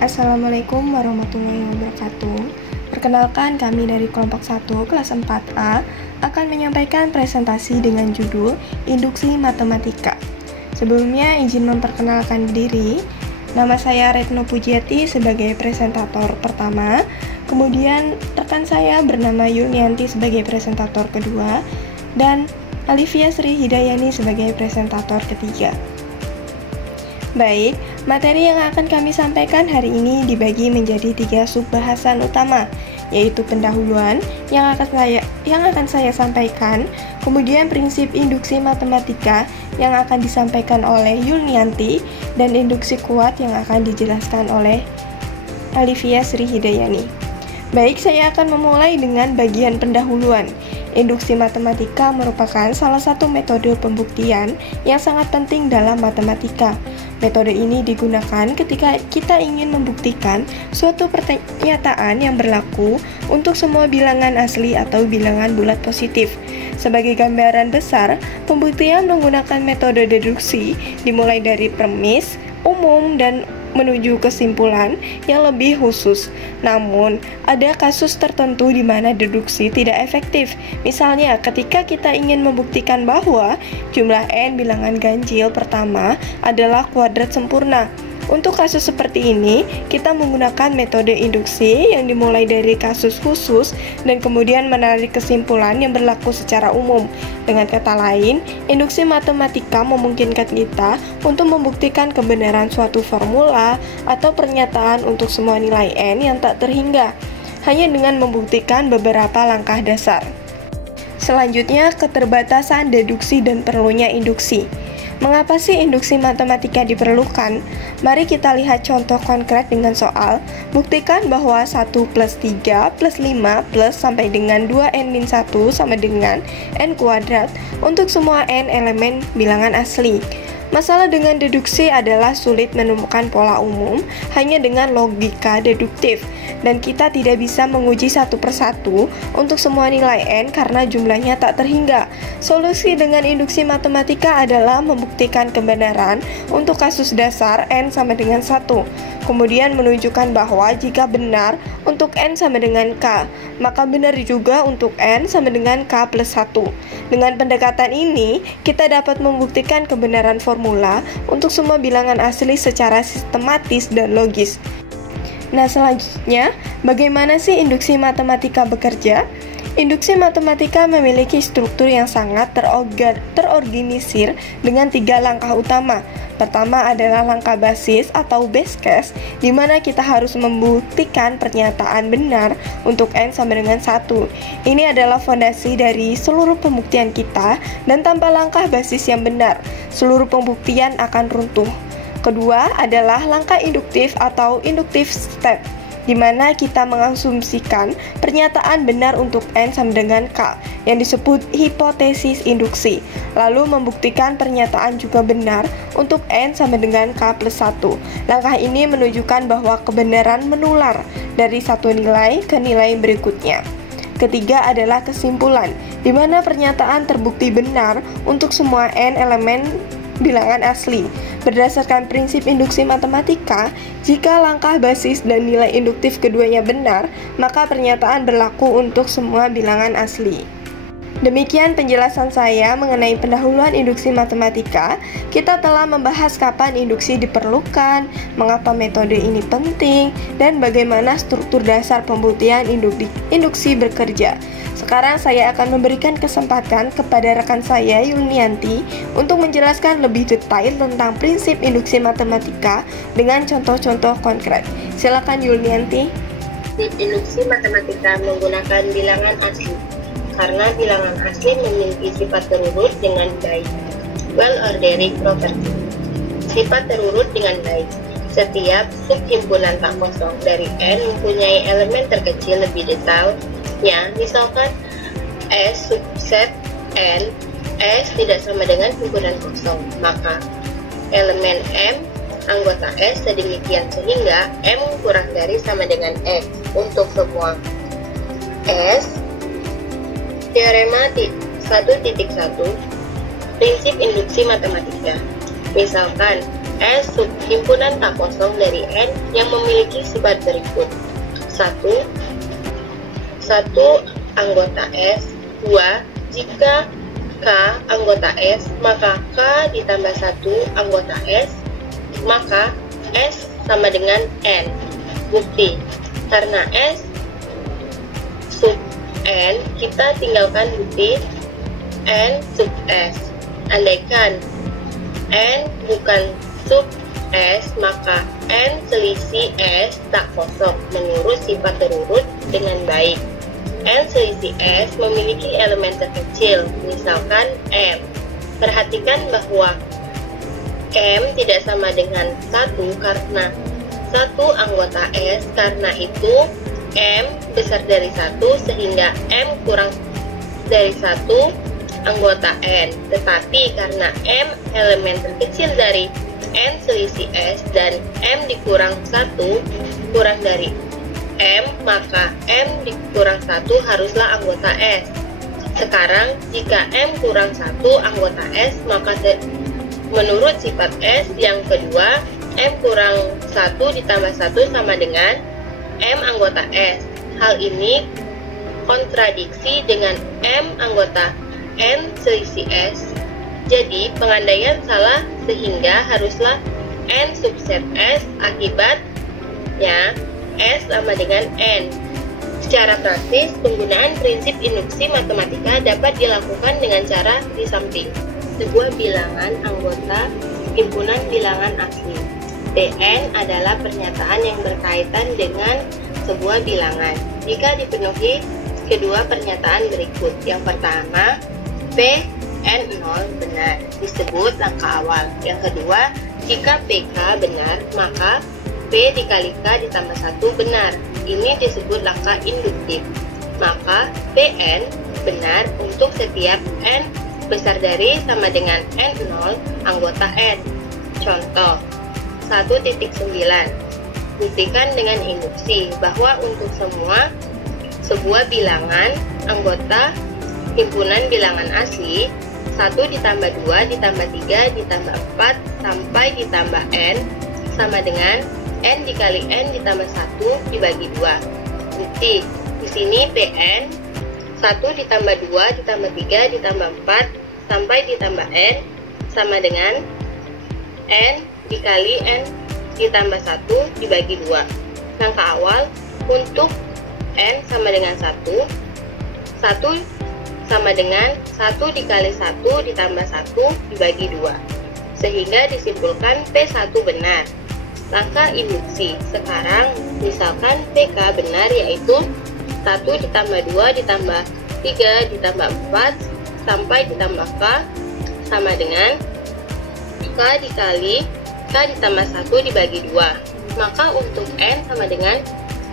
Assalamualaikum warahmatullahi wabarakatuh. Perkenalkan, kami dari kelompok 1 kelas 4A akan menyampaikan presentasi dengan judul Induksi Matematika. Sebelumnya izin memperkenalkan diri. Nama saya Retno Pujiati sebagai presentator pertama. Kemudian rekan saya bernama Yulnianti sebagai presentator kedua dan Alivia Sri Hidayani sebagai presentator ketiga. Baik, materi yang akan kami sampaikan hari ini dibagi menjadi 3 subbahasan utama, yaitu pendahuluan yang akan saya sampaikan, kemudian prinsip induksi matematika yang akan disampaikan oleh Yulnianti, dan induksi kuat yang akan dijelaskan oleh Alivia Sri Hidayani. Baik, saya akan memulai dengan bagian pendahuluan. Induksi matematika merupakan salah satu metode pembuktian yang sangat penting dalam matematika. Metode ini digunakan ketika kita ingin membuktikan suatu pernyataan yang berlaku untuk semua bilangan asli atau bilangan bulat positif. Sebagai gambaran besar, pembuktian menggunakan metode deduksi dimulai dari premis, umum, dan menuju kesimpulan yang lebih khusus. Namun, ada kasus tertentu di mana deduksi tidak efektif. Misalnya, ketika kita ingin membuktikan bahwa jumlah n bilangan ganjil pertama adalah kuadrat sempurna. Untuk kasus seperti ini, kita menggunakan metode induksi yang dimulai dari kasus khusus dan kemudian menarik kesimpulan yang berlaku secara umum. Dengan kata lain, induksi matematika memungkinkan kita untuk membuktikan kebenaran suatu formula atau pernyataan untuk semua nilai n yang tak terhingga, hanya dengan membuktikan beberapa langkah dasar. Selanjutnya, keterbatasan deduksi dan perlunya induksi. Mengapa sih induksi matematika diperlukan? Mari kita lihat contoh konkret dengan soal. Buktikan bahwa 1 plus 3 plus 5 plus sampai dengan 2n-1 sama dengan n kuadrat untuk semua n elemen bilangan asli. Masalah dengan deduksi adalah sulit menemukan pola umum hanya dengan logika deduktif, dan kita tidak bisa menguji satu persatu untuk semua nilai n karena jumlahnya tak terhingga. Solusi dengan induksi matematika adalah membuktikan kebenaran untuk kasus dasar n sama dengan 1, kemudian menunjukkan bahwa jika benar untuk n sama dengan k, maka benar juga untuk n sama dengan k plus 1. Dengan pendekatan ini, kita dapat membuktikan kebenaran formula untuk semua bilangan asli secara sistematis dan logis. Nah, selanjutnya, bagaimana sih induksi matematika bekerja? Induksi matematika memiliki struktur yang sangat terorganisir dengan 3 langkah utama. Pertama adalah langkah basis atau base case, di mana kita harus membuktikan pernyataan benar untuk n sama dengan 1. Ini adalah fondasi dari seluruh pembuktian kita, dan tanpa langkah basis yang benar, seluruh pembuktian akan runtuh. Kedua adalah langkah induktif atau inductive step, di mana kita mengasumsikan pernyataan benar untuk n sama dengan k, yang disebut hipotesis induksi, lalu membuktikan pernyataan juga benar untuk n sama dengan k plus 1. Langkah ini menunjukkan bahwa kebenaran menular dari satu nilai ke nilai berikutnya. Ketiga adalah kesimpulan, di mana pernyataan terbukti benar untuk semua n elemen bilangan asli. Berdasarkan prinsip induksi matematika, jika langkah basis dan nilai induktif keduanya benar, maka pernyataan berlaku untuk semua bilangan asli. Demikian penjelasan saya mengenai pendahuluan induksi matematika. Kita telah membahas kapan induksi diperlukan, mengapa metode ini penting, dan bagaimana struktur dasar pembuktian induksi bekerja. Sekarang saya akan memberikan kesempatan kepada rekan saya, Yulnianti, untuk menjelaskan lebih detail tentang prinsip induksi matematika dengan contoh-contoh konkret. Silakan Yulnianti. Induksi matematika menggunakan bilangan asli, karena bilangan asli memiliki sifat terurut dengan baik. Well-ordering property. Sifat terurut dengan baik. Setiap subhimpunan tak kosong dari n mempunyai elemen terkecil lebih detailnya. Misalkan S subset n, S tidak sama dengan himpunan kosong, maka elemen M anggota S sedemikian sehingga M kurang dari sama dengan X untuk semua S. Teorema 1.1 Prinsip induksi matematika. Misalkan S sub himpunan tak kosong dari N yang memiliki sifat berikut. 1. Anggota S. 2. Jika K anggota S, maka K ditambah 1 anggota S, maka S sama dengan N. Bukti, karena S sub N, kita tinggalkan bukti N sub S. Andaikan N bukan sub S, maka N selisih S tak kosong menurut sifat terurut dengan baik. N selisih S memiliki elemen terkecil, misalkan M. Perhatikan bahwa M tidak sama dengan 1 karena 1 anggota S, karena itu M besar dari 1 sehingga M kurang dari 1 anggota N. Tetapi karena M elemen terkecil dari N selisih S dan M dikurang 1 kurang dari M, maka M dikurang 1 haruslah anggota S. Sekarang, jika M kurang 1 anggota S, maka menurut sifat S yang kedua, M kurang 1 ditambah 1 sama dengan M anggota S. Hal ini kontradiksi dengan M anggota N selisih S. Jadi, pengandaian salah sehingga haruslah N subset S, akibatnya S sama dengan N. Secara praktis, penggunaan prinsip induksi matematika dapat dilakukan dengan cara di samping. Sebuah bilangan anggota himpunan bilangan asli. Pn adalah pernyataan yang berkaitan dengan sebuah bilangan. Jika dipenuhi kedua pernyataan berikut. Yang pertama, Pn0 benar, disebut langkah awal. Yang kedua, jika Pk benar, maka P dikali K ditambah 1 benar. Ini disebut langkah induktif. Maka Pn benar untuk setiap N besar dari sama dengan N0 anggota N. Contoh 1.9. Buktikan dengan induksi bahwa untuk sebuah bilangan anggota himpunan bilangan asli 1 ditambah 2 ditambah 3 ditambah 4 sampai ditambah N sama dengan N dikali N ditambah 1 dibagi 2. Bukti, di sini Pn 1 ditambah 2 ditambah 3 ditambah 4 sampai ditambah N sama dengan N dikali N ditambah 1 dibagi 2. Langkah awal untuk N sama dengan 1 sama dengan 1 dikali 1 ditambah 1 dibagi 2. Sehingga disimpulkan P1 benar. Langkah induksi. Sekarang misalkan PK benar, yaitu 1 ditambah 2 ditambah 3 ditambah 4 sampai ditambah K sama dengan K dikali K ditambah 1 dibagi 2. Maka untuk N sama dengan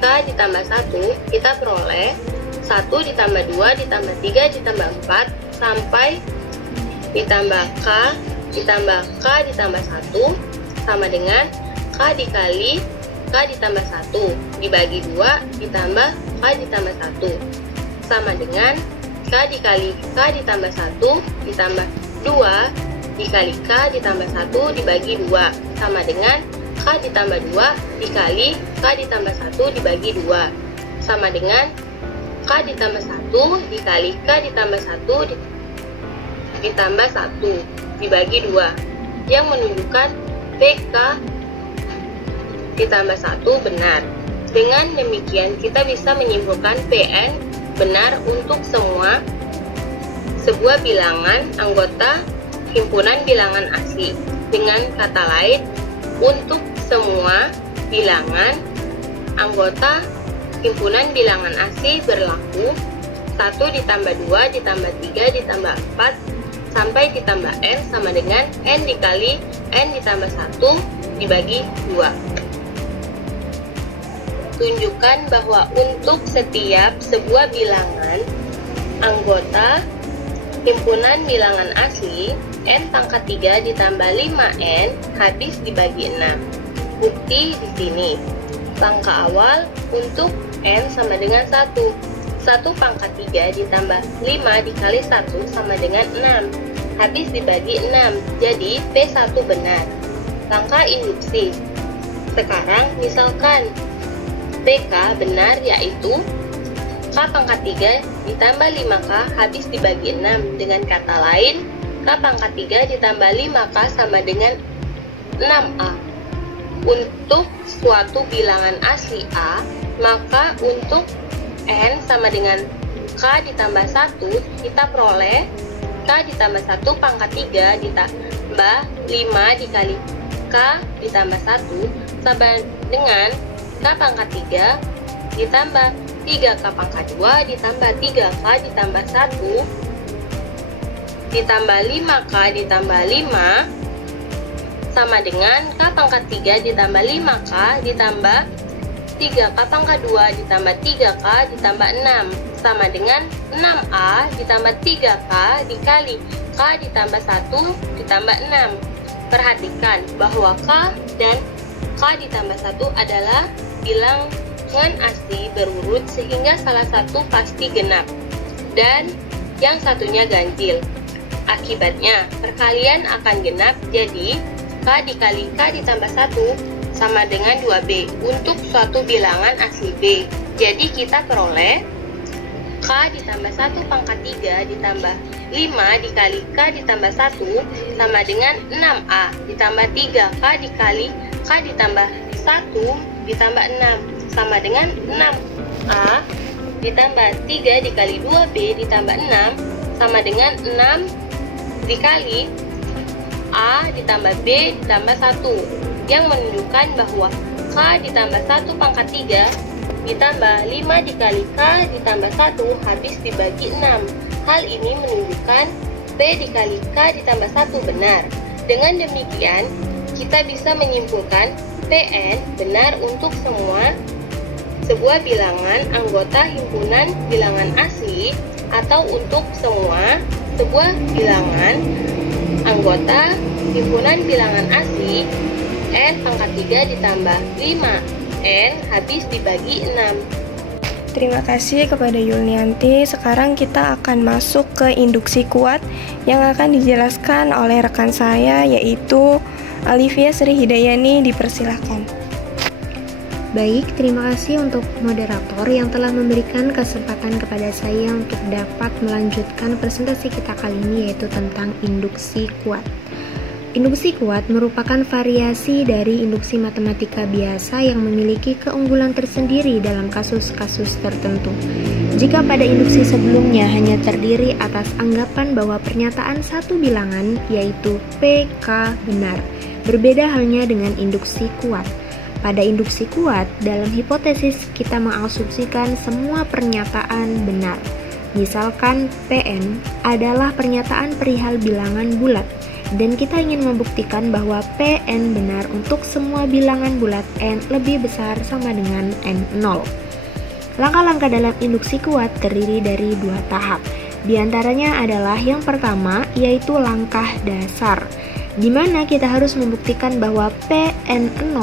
K ditambah 1, kita peroleh 1 ditambah 2 ditambah 3 ditambah 4 sampai ditambah K ditambah K ditambah 1 sama dengan K dikali K ditambah 1 dibagi 2 ditambah K ditambah 1 sama dengan K dikali K ditambah 1 ditambah 2 dikali K ditambah 1 dibagi 2 sama dengan K ditambah 2 dikali K ditambah 1 dibagi 2 sama dengan K ditambah 1 dikali K ditambah 1 ditambah 1 dibagi 2 yang menunjukkan PK ditambah 1 benar. Dengan demikian kita bisa menyimpulkan Pn benar untuk sebuah bilangan anggota himpunan bilangan asli. Dengan kata lain, untuk semua bilangan anggota himpunan bilangan asli berlaku 1 ditambah 2 ditambah 3 ditambah 4 sampai ditambah N sama dengan N dikali N ditambah 1 dibagi 2. Tunjukkan bahwa untuk setiap sebuah bilangan anggota himpunan bilangan asli, N pangkat 3 ditambah 5N habis dibagi 6. Bukti di sini. Langkah awal untuk N sama dengan 1. 1 pangkat 3 ditambah 5 dikali 1 sama dengan 6. Habis dibagi 6, jadi P1 benar. langkah induksi. Sekarang misalkan PK benar yaitu K pangkat 3 ditambah 5K habis dibagi 6. Dengan kata lain, K pangkat 3 ditambah 5K sama dengan 6A. Untuk suatu bilangan asli A, maka untuk N sama dengan K ditambah 1, kita peroleh K ditambah 1 pangkat 3 ditambah 5 dikali K ditambah 1 sama dengan K pangkat 3 ditambah 3K pangkat 2 ditambah 3K ditambah 1 ditambah 5K ditambah 5 sama dengan K pangkat 3 ditambah 5K ditambah 3K pangkat 2 ditambah 3K ditambah 6 sama dengan 6A ditambah 3K dikali K ditambah 1 ditambah 6. Perhatikan bahwa K dan K ditambah 1 adalah bilangan asli berurut sehingga salah satu pasti genap dan yang satunya ganjil. Akibatnya, perkalian akan genap jadi K dikali K ditambah 1 sama dengan 2B untuk suatu bilangan asli B. Jadi kita peroleh K ditambah 1 pangkat 3 ditambah 5 dikali K ditambah 1 sama dengan 6A ditambah 3K dikali K ditambah 1 ditambah 6 sama dengan 6A ditambah 3 dikali 2B ditambah 6 sama dengan 6 dikali A ditambah B ditambah 1 yang menunjukkan bahwa K ditambah 1 pangkat 3 ditambah 5 dikali K ditambah 1 habis dibagi 6. Hal ini menunjukkan P dikali K ditambah 1 benar. Dengan demikian, kita bisa menyimpulkan Pn benar untuk sebuah bilangan anggota himpunan bilangan asli atau untuk sebuah bilangan anggota himpunan bilangan asli N pangkat 3 ditambah 5 N habis dibagi 6. Terima kasih kepada Yulnianti. Sekarang kita akan masuk ke induksi kuat yang akan dijelaskan oleh rekan saya yaitu Alivia Sri Hidayani. Dipersilahkan. Baik, terima kasih untuk moderator yang telah memberikan kesempatan kepada saya untuk dapat melanjutkan presentasi kita kali ini yaitu tentang induksi kuat. Induksi kuat merupakan variasi dari induksi matematika biasa yang memiliki keunggulan tersendiri dalam kasus-kasus tertentu. Jika pada induksi sebelumnya hanya terdiri atas anggapan bahwa pernyataan satu bilangan yaitu PK benar, berbeda halnya dengan induksi kuat. Pada induksi kuat, dalam hipotesis kita mengasumsikan semua pernyataan benar. Misalkan Pn adalah pernyataan perihal bilangan bulat, dan kita ingin membuktikan bahwa Pn benar untuk semua bilangan bulat n lebih besar sama dengan n0. Langkah-langkah dalam induksi kuat terdiri dari dua tahap. Di antaranya adalah yang pertama yaitu langkah dasar, di mana kita harus membuktikan bahwa Pn0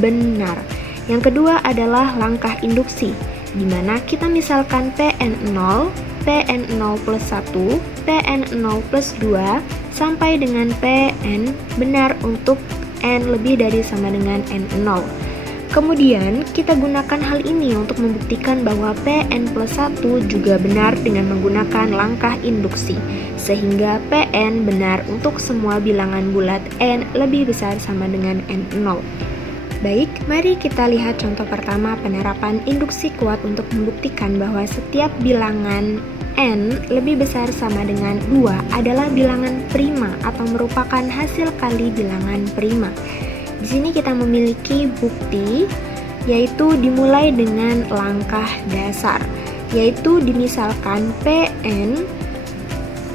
benar. Yang kedua adalah langkah induksi, di mana kita misalkan Pn0, Pn0 plus 1, Pn0 plus 2, sampai dengan Pn benar untuk n lebih dari sama dengan n0. Kemudian kita gunakan hal ini untuk membuktikan bahwa Pn plus 1 juga benar dengan menggunakan langkah induksi, sehingga Pn benar untuk semua bilangan bulat n lebih besar sama dengan n0. Baik, mari kita lihat contoh pertama penerapan induksi kuat untuk membuktikan bahwa setiap bilangan n lebih besar sama dengan 2 adalah bilangan prima atau merupakan hasil kali bilangan prima. Di sini kita memiliki bukti yaitu dimulai dengan langkah dasar, yaitu dimisalkan Pn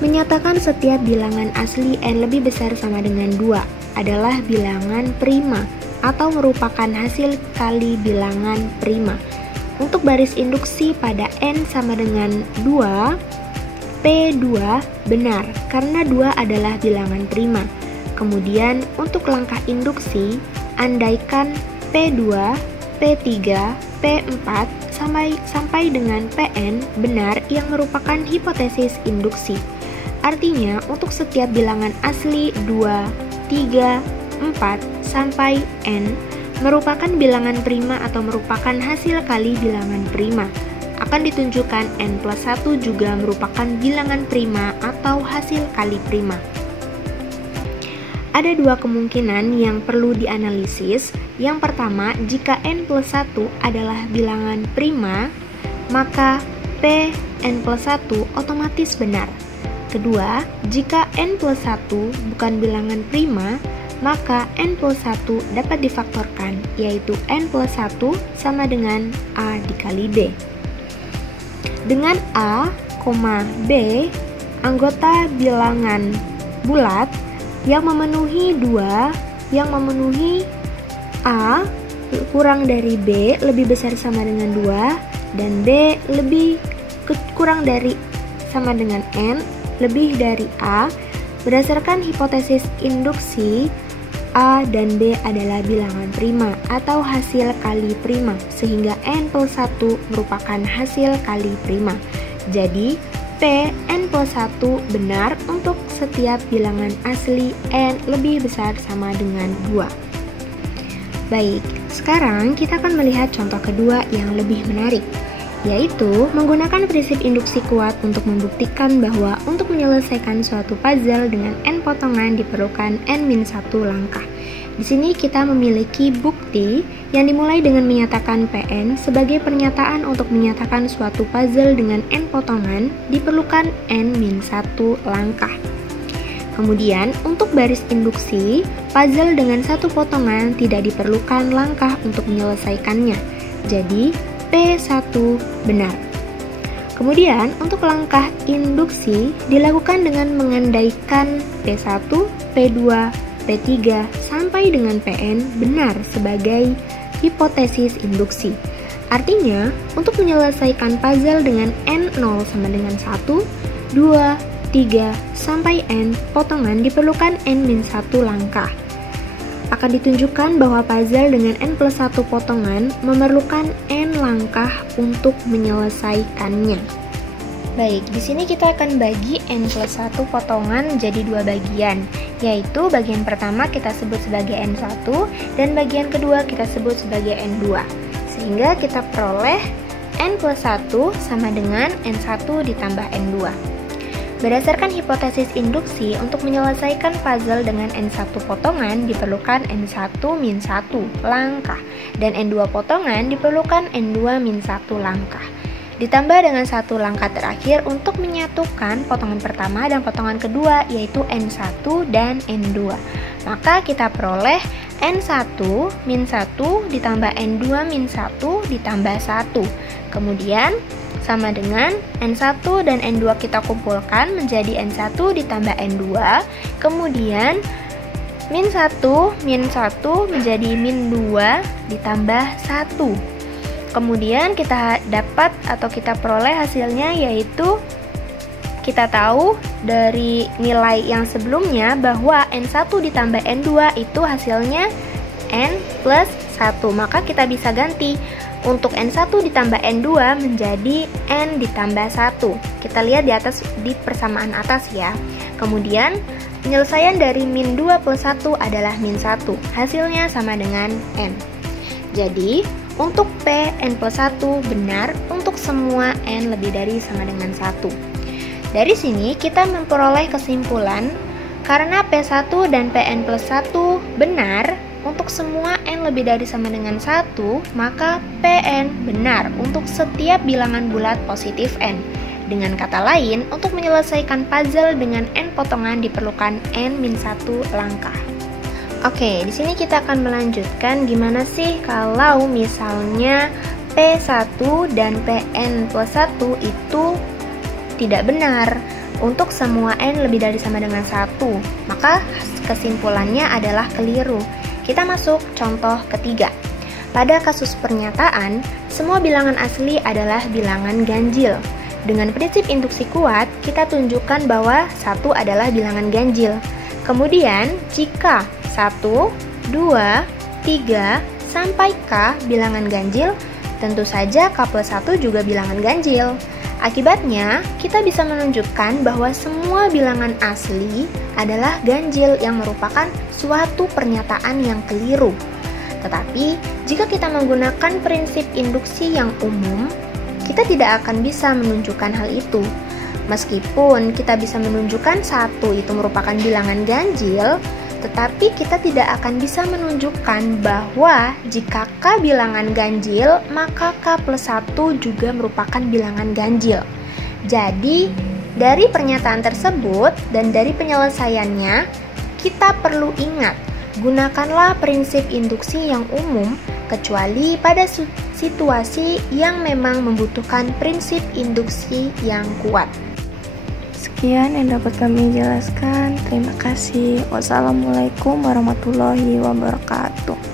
menyatakan setiap bilangan asli n lebih besar sama dengan 2 adalah bilangan prima atau merupakan hasil kali bilangan prima. Untuk baris induksi pada n sama dengan 2, P2 benar karena 2 adalah bilangan prima. Kemudian untuk langkah induksi, andaikan P2, P3, P4 sampai dengan Pn benar yang merupakan hipotesis induksi. Artinya untuk setiap bilangan asli 2, 3, 4 sampai n merupakan bilangan prima atau merupakan hasil kali bilangan prima. Akan ditunjukkan n plus 1 juga merupakan bilangan prima atau hasil kali prima. Ada dua kemungkinan yang perlu dianalisis. Yang pertama, jika n plus 1 adalah bilangan prima, maka p n plus 1 otomatis benar. Kedua, jika n plus 1 bukan bilangan prima, maka n plus 1 dapat difaktorkan, yaitu n plus 1 sama dengan A dikali B. Dengan A, B anggota bilangan bulat yang memenuhi 2, yang memenuhi A kurang dari B lebih besar sama dengan 2, dan B lebih kurang dari sama dengan N lebih dari A. Berdasarkan hipotesis induksi, A dan B adalah bilangan prima atau hasil kali prima, sehingga n plus 1 merupakan hasil kali prima. Jadi, P n plus 1 benar untuk setiap bilangan asli n lebih besar sama dengan 2. Baik, sekarang kita akan melihat contoh kedua yang lebih menarik, yaitu menggunakan prinsip induksi kuat untuk membuktikan bahwa untuk menyelesaikan suatu puzzle dengan n potongan diperlukan n-1 langkah. Di sini kita memiliki bukti yang dimulai dengan menyatakan Pn sebagai pernyataan untuk menyatakan suatu puzzle dengan n potongan diperlukan n-1 langkah. Kemudian, untuk baris induksi, puzzle dengan satu potongan tidak diperlukan langkah untuk menyelesaikannya. Jadi, P1 benar. Kemudian, untuk langkah induksi dilakukan dengan mengandaikan P1, P2, P3 sampai dengan Pn benar sebagai hipotesis induksi. Artinya, untuk menyelesaikan puzzle dengan n0 sama dengan 1, 2, 3, sampai n potongan diperlukan n-1 langkah. Akan ditunjukkan bahwa puzzle dengan n plus 1 potongan memerlukan n langkah untuk menyelesaikannya. Baik, di sini kita akan bagi n plus 1 potongan menjadi dua bagian, yaitu bagian pertama kita sebut sebagai n1 dan bagian kedua kita sebut sebagai n2. Sehingga kita peroleh n plus 1 sama dengan n1 ditambah n2. Berdasarkan hipotesis induksi, untuk menyelesaikan puzzle dengan n1 potongan diperlukan n1-1 langkah, dan n2 potongan diperlukan n2-1 langkah. Ditambah dengan satu langkah terakhir untuk menyatukan potongan pertama dan potongan kedua, yaitu n1 dan n2. Maka kita peroleh n1-1 ditambah n2-1 ditambah 1. Kemudian sama dengan n1 dan n2 kita kumpulkan menjadi n1 ditambah n2, kemudian -1 menjadi -2 ditambah 1. Kemudian kita dapat atau kita peroleh hasilnya, yaitu kita tahu dari nilai yang sebelumnya bahwa n1 ditambah n2 itu hasilnya n plus 1. Maka kita bisa ganti untuk n1 ditambah n2 menjadi n ditambah 1. Kita lihat di atas di persamaan atas ya. Kemudian penyelesaian dari -2 plus 1 adalah -1. Hasilnya sama dengan n. Jadi untuk P n plus 1 benar untuk semua n lebih dari sama dengan 1. Dari sini kita memperoleh kesimpulan karena P1 dan Pn plus 1 benar untuk semua n lebih dari sama dengan 1, maka Pn benar untuk setiap bilangan bulat positif n. Dengan kata lain, untuk menyelesaikan puzzle dengan n potongan diperlukan n-1 langkah. Oke, di sini kita akan melanjutkan gimana sih kalau misalnya P1 dan Pn plus 1 itu tidak benar untuk semua n lebih dari sama dengan 1, maka kesimpulannya adalah keliru. Kita masuk contoh ketiga. Pada kasus pernyataan, semua bilangan asli adalah bilangan ganjil. Dengan prinsip induksi kuat, kita tunjukkan bahwa 1 adalah bilangan ganjil. Kemudian, jika 1, 2, 3, sampai K bilangan ganjil, Tentu saja K+1 juga bilangan ganjil. Akibatnya, kita bisa menunjukkan bahwa semua bilangan asli adalah ganjil yang merupakan suatu pernyataan yang keliru. Tetapi, jika kita menggunakan prinsip induksi yang umum, kita tidak akan bisa menunjukkan hal itu. Meskipun kita bisa menunjukkan satu itu merupakan bilangan ganjil, tetapi kita tidak akan bisa menunjukkan bahwa jika K bilangan ganjil, maka K+1 juga merupakan bilangan ganjil. Jadi, dari pernyataan tersebut dan dari penyelesaiannya, kita perlu ingat, gunakanlah prinsip induksi yang umum, kecuali pada situasi yang memang membutuhkan prinsip induksi yang kuat. Sekian yang dapat kami jelaskan. Terima kasih. Wassalamualaikum warahmatullahi wabarakatuh.